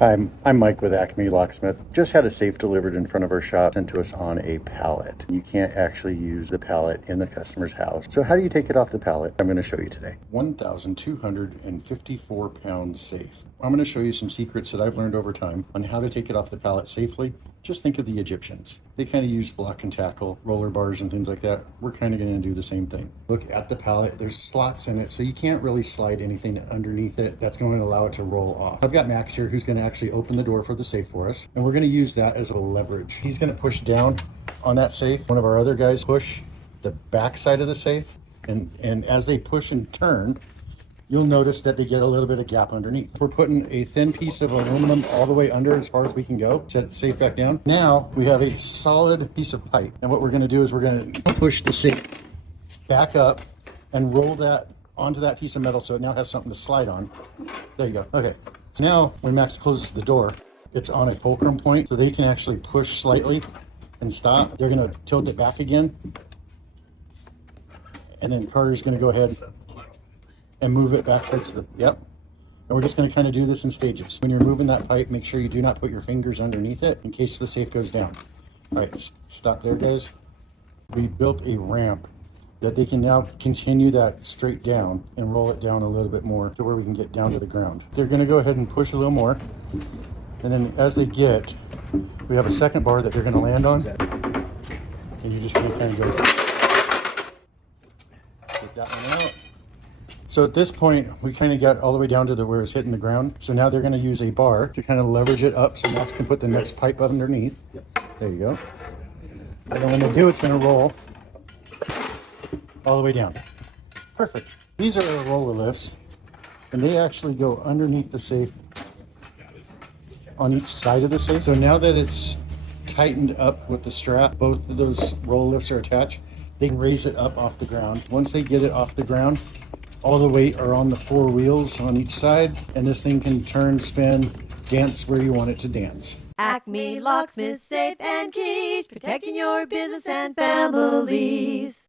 I'm Mike with ACME Locksmith. Just had a safe delivered in front of our shop, sent to us on a pallet. You can't actually use the pallet in the customer's house. So how do you take it off the pallet? I'm going to show you today. 1,254 pound safe. I'm going to show you some secrets that I've learned over time on how to take it off the pallet safely. Just think of the Egyptians. They kind of use block and tackle, roller bars and things like that. We're kind of going to do the same thing. Look at the pallet. There's slots in it, so you can't really slide anything underneath it. That's going to allow it to roll off. I've got Max here who's going to actually open the door for the safe for us, and we're going to use that as a leverage. He's going to push down on that safe. One of our other guys push the back side of the safe, and as they push and turn, you'll notice that they get a little bit of gap underneath. We're putting a thin piece of aluminum all the way under as far as we can go. Set it safe back down. Now we have a solid piece of pipe. And what we're going to do is we're going to push the safe back up and roll that onto that piece of metal so it now has something to slide on. There you go. Okay. So now when Max closes the door, it's on a fulcrum point so they can actually push slightly and stop. They're going to tilt it back again. And then Carter's going to go ahead and move it back towards the, yep. And we're just going to kind of do this in stages. When you're moving that pipe, make sure you do not put your fingers underneath it in case the safe goes down. All right, stop there, guys. We built a ramp that they can now continue that straight down and roll it down a little bit more to where we can get down to the ground. They're going to go ahead and push a little more. And then as they get, we have a second bar that they're going to land on. And you just kind of go, take that one out. So at this point, we kind of got all the way down to where it's hitting the ground. So now they're going to use a bar to kind of leverage it up so Max can put the next pipe underneath. There you go. And then when they do, it's going to roll all the way down. Perfect. These are our roller lifts, and they actually go underneath the safe on each side of the safe. So now that it's tightened up with the strap, both of those roller lifts are attached. They can raise it up off the ground. Once they get it off the ground, all the weight are on the four wheels on each side, and this thing can turn, spin, dance where you want it to dance. ACME Locksmith Safe and Keys, protecting your business and families.